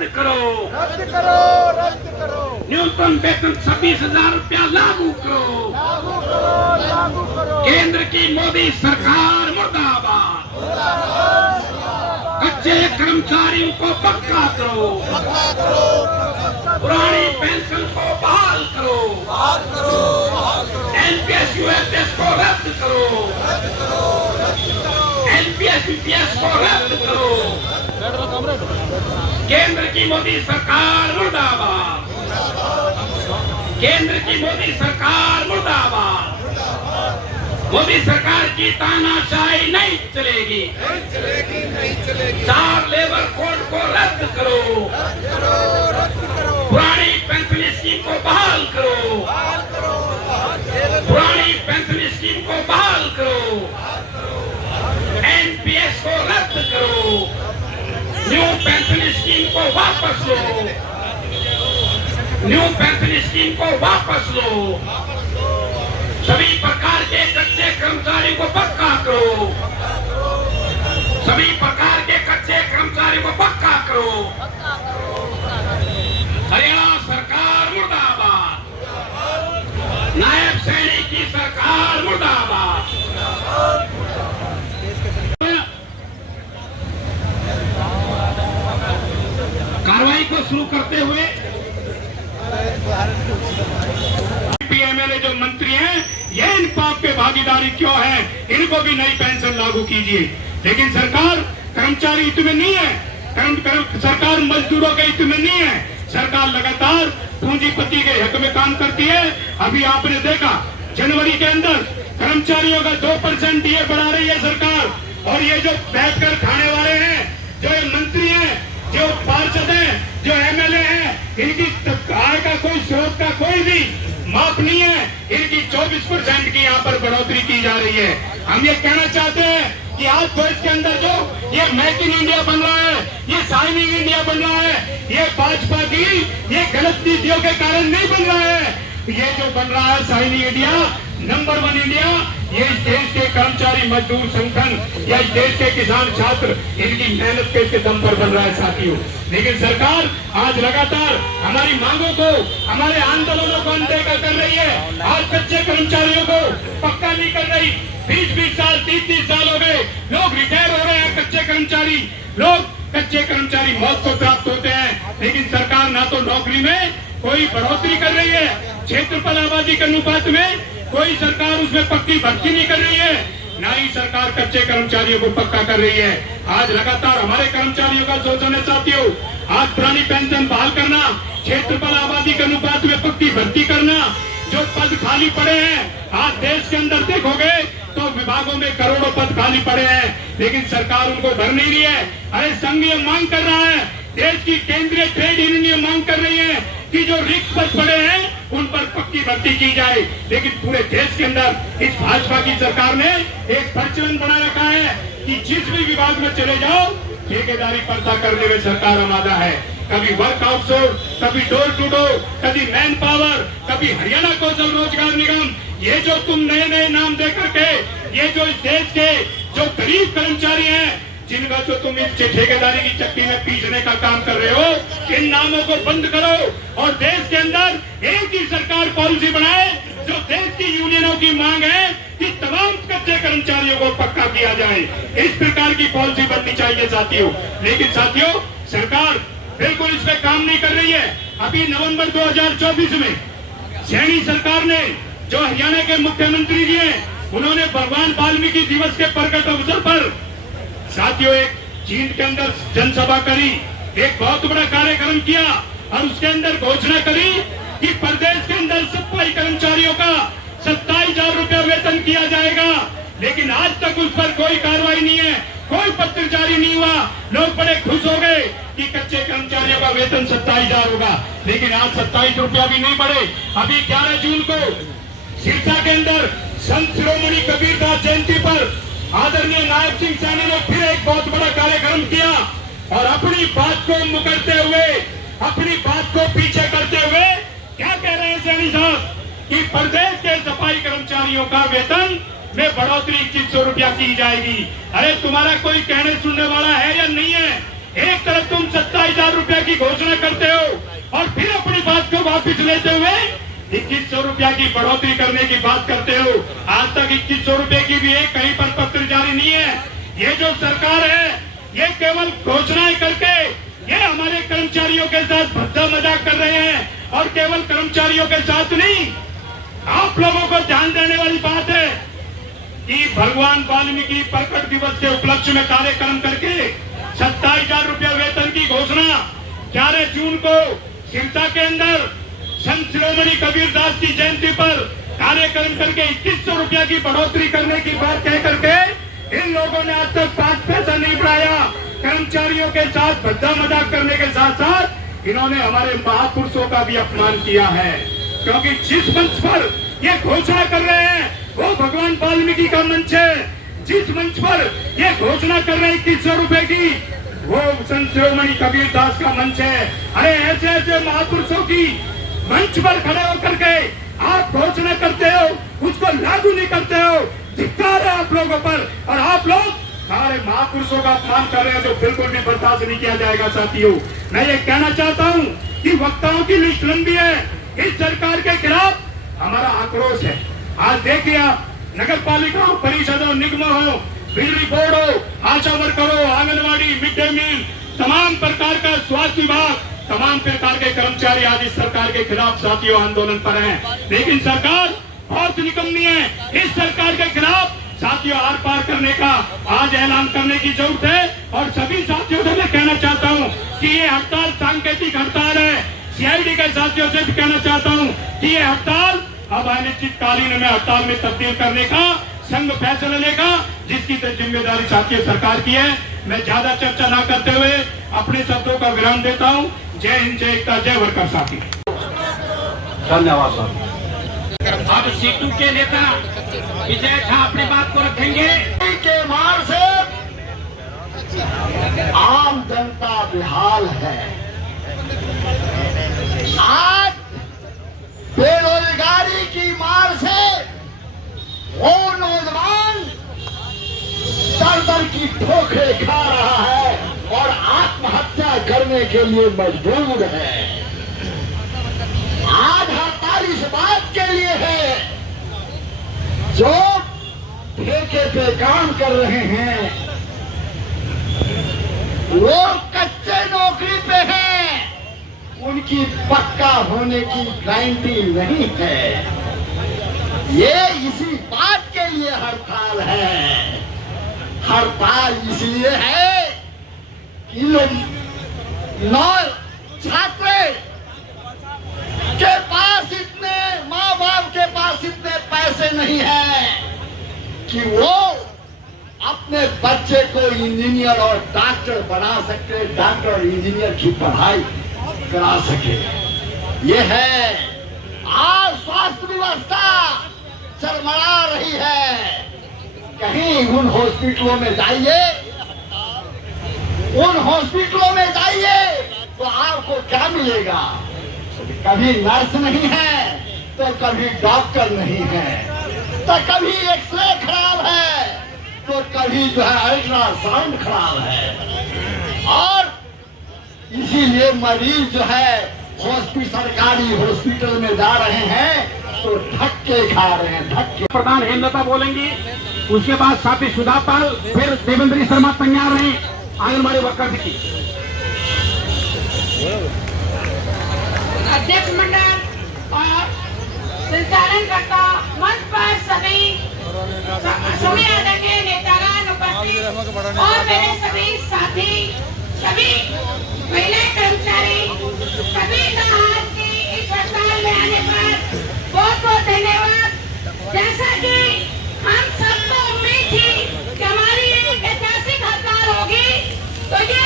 रद्द करो, रद्द करो, रद्द करो। न्यूनतम वेतन 26,000 रुपया लागू करो, लागू करो, लागू करो। केंद्र की मोदी सरकार मुर्दाबाद, कच्चे कर्मचारियों को पक्का करो, पुरानी पेंशन को बहाल करो, एनपीएस यूएसएस को रद्द करो, एनपीएस यूपीएस को रद्द करो। केंद्र की मोदी सरकार मुर्दाबाद, केंद्र की मोदी सरकार मुर्दाबाद। मोदी सरकार की तानाशाही नहीं चलेगी, चार लेबर कोड को रद्द करो, पुरानी पेंशन स्कीम को बहाल करो, पुरानी पेंशन स्कीम को बहाल करो, एनपीएस को रद्द करो, न्यू पेंशन स्कीम को वापस लो, न्यू पेंशन स्कीम को वापस लो, सभी प्रकार के कच्चे कर्मचारियों को पक्का करो, सभी प्रकार के कच्चे कर्मचारियों को पक्का करो। हरियाणा सरकार मुर्दाबाद, नायब सैनी की सरकार मुर्दाबाद। कार्रवाई को शुरू करते हुए एमएलए जो मंत्री हैं, ये इन पाप पे भागीदारी क्यों है? इनको भी नई पेंशन लागू कीजिए। लेकिन सरकार कर्मचारी हित में नहीं है, सरकार मजदूरों के हित में नहीं है, सरकार लगातार पूंजीपति के हित में काम करती है। अभी आपने देखा जनवरी के अंदर कर्मचारियों का 2% ये बढ़ा रही है सरकार, और ये जो बैठकर खाने वाले हैं, जो ये मंत्री हैं, जो पार्षद हैं, जो एमएलए हैं, इनकी आय का कोई स्रोत का कोई भी माफ नहीं है। इनकी 24% की यहाँ पर बढ़ोतरी की जा रही है। हम ये कहना चाहते हैं कि आज देश के अंदर जो ये मेक इन इंडिया बन रहा है, ये शाइनिंग इंडिया बन रहा है, ये भाजपा की ये गलत नीतियों के कारण नहीं बन रहा है। ये जो बन रहा है शाइनिंग इंडिया, नंबर 1 इंडिया, ये इस देश के कर्मचारी मजदूर संगठन या इस देश के किसान छात्र इनकी मेहनत के दम पर बन रहा है साथियों। लेकिन सरकार आज लगातार हमारी मांगों को, हमारे आंदोलनों को अनदेखा कर रही है। आज कच्चे कर्मचारियों को पक्का नहीं कर रही। 20-20 साल 30-30 साल हो गए, लोग रिटायर हो रहे हैं। कच्चे कर्मचारी मौत को प्राप्त होते हैं, लेकिन सरकार ना तो नौकरी में कोई बढ़ोतरी कर रही है, क्षेत्रफल आबादी के अनुपात में कोई सरकार उसमें पक्की भर्ती नहीं कर रही है, ना ही सरकार कच्चे कर्मचारियों को पक्का कर रही है। आज लगातार हमारे कर्मचारियों का शोषण है साथियों। आज पुरानी पेंशन बहाल करना, क्षेत्रफल आबादी के अनुपात में पक्की भर्ती करना, जो पद खाली पड़े हैं, आज देश के अंदर देखोगे तो विभागों में करोड़ों पद खाली पड़े हैं, लेकिन सरकार उनको भर नहीं रही है। अरे संघ ये मांग कर रहा है, देश की केंद्रीय ट्रेड यूनियन ये मांग कर रही है कि जो रिक्त पद पड़े हैं उन पर पक्की भर्ती की जाए। लेकिन पूरे देश के अंदर इस भाजपा की सरकार ने एक प्रचलन बना रखा है कि जिस भी विभाग में चले जाओ, ठेकेदारी पर्दा करने में सरकार आमादा है। कभी वर्क आउटसोर्स, कभी डोर टू डोर, कभी मैन पावर, कभी हरियाणा कौशल रोजगार निगम। ये जो तुम नए नए नाम दे करके ये जो इस देश के जो गरीब कर्मचारी हैं, जिनका जो तुम इस ठेकेदारी की चक्की में पीसने का काम कर रहे हो, इन नामों को बंद करो और देश के अंदर एक ही सरकार पॉलिसी बनाए। जो देश की यूनियनों की मांग है कि तमाम कच्चे कर्मचारियों को पक्का किया जाए, इस प्रकार की पॉलिसी बननी चाहिए साथियों। लेकिन साथियों, सरकार बिल्कुल इस पे काम नहीं कर रही है। अभी नवंबर 2024 में सैनी सरकार ने, जो हरियाणा के मुख्यमंत्री जी हैं, उन्होंने भगवान वाल्मीकि दिवस के प्रकट अवसर पर साथियों एक चीन के अंदर जनसभा करी, एक बहुत बड़ा कार्यक्रम किया और उसके अंदर घोषणा करी कि प्रदेश के अंदर सफाई कर्मचारियों का 27,000 रुपया वेतन किया जाएगा। लेकिन आज तक उस पर कोई कार्रवाई नहीं है, कोई पत्र जारी नहीं हुआ। लोग बड़े खुश हो गए कि कच्चे कर्मचारियों का वेतन 27,000 होगा, लेकिन आज 27 रुपया भी नहीं बढ़े। अभी 11 जून को सिरसा के अंदर संत शिरोमणि कबीरदास जयंती पर आदरणीय नायब सिंह सैनी ने फिर एक बहुत बड़ा कार्यक्रम किया और अपनी बात को मुकरते हुए, अपनी बात को पीछे करते हुए क्या कह रहे हैं सैनी साहब कि प्रदेश के सफाई कर्मचारियों का वेतन में बढ़ोतरी 2100 रुपया की जाएगी। अरे तुम्हारा कोई कहने सुनने वाला है या नहीं है? एक तरफ तुम 27,000 रुपया की घोषणा लेते हुए 2100 रुपया की बढ़ोतरी करने की बात करते हो। आज तक 2100 रुपए की भी एक कहीं पर पत्र जारी नहीं है। ये जो सरकार है ये केवल घोषणाएं करके ये हमारे कर्मचारियों के साथ भद्दा मजाक कर रहे हैं। और केवल कर्मचारियों के साथ नहीं, आप लोगों को ध्यान देने वाली बात है कि भगवान वाल्मीकि प्रकट दिवस के उपलक्ष्य में कार्यक्रम करके 27,000 रुपया वेतन की घोषणा 11 जून को सिरसा के अंदर संत शिरोमणि कबीरदास की जयंती पर कार्यक्रम करके 2100 रुपया की बढ़ोतरी करने की बात कह करके इन लोगों ने आज तक 5 पैसा नहीं बढ़ाया। कर्मचारियों के साथ भद्दा मजाक करने के साथ साथ इन्होंने हमारे महापुरुषों का भी अपमान किया है। क्योंकि जिस मंच पर ये घोषणा कर रहे हैं वो भगवान वाल्मीकि का मंच है। जिस मंच पर ये घोषणा कर रहे हैं 2100 रुपए की, वो संत शिरोमणि कबीरदास का मंच है। अरे ऐसे ऐसे महापुरुषों की मंच पर खड़े होकर के आप घोषणा करते हो, उसको लागू नहीं करते हो। धिक्कार है आप लोगों पर। और आप लोग हमारे महापुरुषों का अपमान कर रहे हैं तो बिल्कुल भी बर्दाश्त नहीं किया जाएगा। साथियों, मैं ये कहना चाहता हूँ कि वक्ताओं की लिस्ट लंबी है। इस सरकार के खिलाफ हमारा आक्रोश है। आज देखिए आप, नगर पालिका हो, परिषद हो, निगम हो, बिजली बोर्ड हो, आशा वर्कर हो, आंगनबाड़ी, मिड डे मील, तमाम प्रकार का स्वास्थ्य विभाग, तमाम प्रकार के कर्मचारी आज इस सरकार के खिलाफ साथियों आंदोलन पर हैं। लेकिन सरकार बहुत निकम्मी है। इस सरकार के खिलाफ साथियों आर पार करने का आज ऐलान करने की जरूरत है। और सभी साथियों से मैं कहना चाहता हूं कि ये हड़ताल सांकेतिक हड़ताल है। सीआईडी के साथियों से भी कहना चाहता हूं कि ये हड़ताल अब अनिश्चितकालीन में हड़ताल में तब्दील करने का संघ फैसला लेगा, जिसकी जिम्मेदारी साथियों सरकार की है। मैं ज्यादा चर्चा न करते हुए अपने शब्दों का विराम देता हूं। जय हिंद, जय एकता, जय वर्कर साथी। धन्यवाद सर। अब सीटू के नेता विजय झा अपनी बात को रखेंगे। के मार से आम जनता बेहाल है। आज बेरोजगारी की मार से वो नौजवान दर दर की ठोकरें खा रहा है और आत्महत्या करने के लिए मजबूर है। आज हड़ताल इस बात के लिए है, जो ठेके पे काम कर रहे हैं वो कच्चे नौकरी पे हैं, उनकी पक्का होने की गारंटी नहीं है। ये इसी बात के लिए हड़ताल है। हड़ताल इसलिए है कि लोग छात्र के पास इतने, माँ बाप के पास इतने पैसे नहीं है कि वो अपने बच्चे को इंजीनियर और डॉक्टर बना सके, डॉक्टर और इंजीनियर की पढ़ाई करा सके। ये है आज स्वास्थ्य व्यवस्था चरमरा रही है। कहीं उन हॉस्पिटलों में जाइए, उन हॉस्पिटलों में जाइए तो आपको क्या मिलेगा? कभी नर्स नहीं है तो कभी डॉक्टर नहीं है, तो कभी एक्सरे खराब है तो कभी जो है अल्ट्रासाउंड खराब है। और इसीलिए मरीज जो है सरकारी हॉस्पिटल में जा रहे हैं तो धक्के खा रहे हैं, धक्के। प्रधान हेमलता बोलेंगी, उसके बाद साथी सुधा पाल, फिर देवेंद्र शर्मा तैयार हैं आंगनबाड़ी वर्कर की। अध्यक्ष मंडल और संचालनकर्ता मंच पर सभी आदरणीय नेतागण उपस्थित और मेरे सभी साथी, सभी महिला कर्मचारी, सभी का आज की इस हड़ताल में आने पर बहुत बहुत धन्यवाद। जैसा कि हम सबको उम्मीद थी कि हमारी एक ऐतिहासिक हड़ताल होगी, तो ये